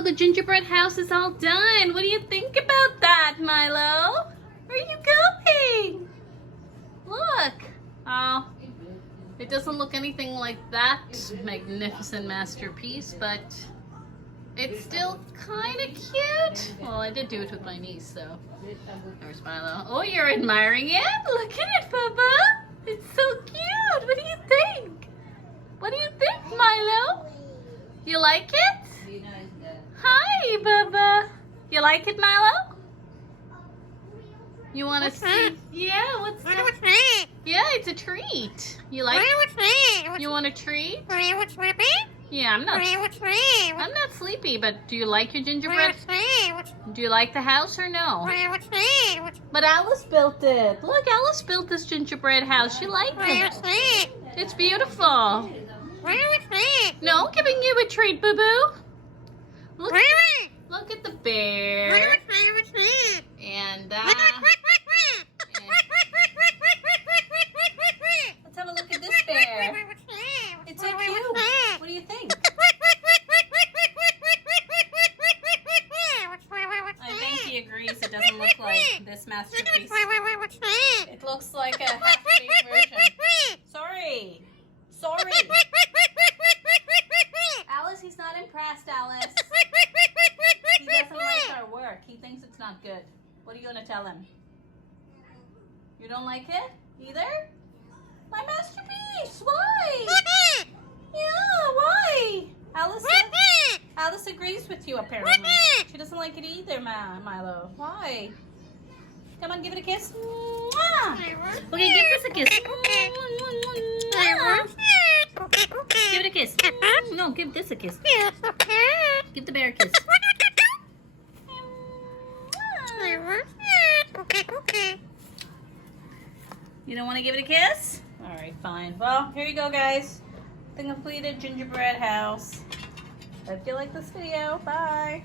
Milo, the gingerbread house is all done. What do you think about that, Milo? Where are you going? Look. Oh, it doesn't look anything like that magnificent masterpiece, but it's still kind of cute. Well, I did do it with my niece, so. There's Milo. Oh, you're admiring it? Look at it, Bubba. It's so cute. What do you think? What do you think, Milo? You like it? Hi, Bubba. You like it, Milo? You want to see? Yeah, what's that? Yeah, it's a treat. You like it? You want a treat? Yeah, I'm not sleepy, but do you like your gingerbread? Do you like the house or no? But Alice built it. Look, Alice built this gingerbread house. She liked it. It's beautiful. No, I'm giving you a treat, boo-boo. Look at the bear. And, let's have a look at this bear. It's so cute. What do you think? I think he agrees it doesn't look like this masterpiece. It looks like a half-baked version. Sorry. Alice, he's not impressed, Alice. He doesn't like our work. He thinks it's not good. What are you going to tell him? You don't like it either? My masterpiece! Why? Yeah, why? Alice agrees with you, apparently. She doesn't like it either, Milo. Why? Come on, give it a kiss. Mwah! Okay, give this a kiss. Mwah! Give it a kiss. No, give this a kiss. Give the bear a kiss. You don't want to give it a kiss? Alright, fine. Well, here you go, guys. The completed gingerbread house. Hope you like this video. Bye.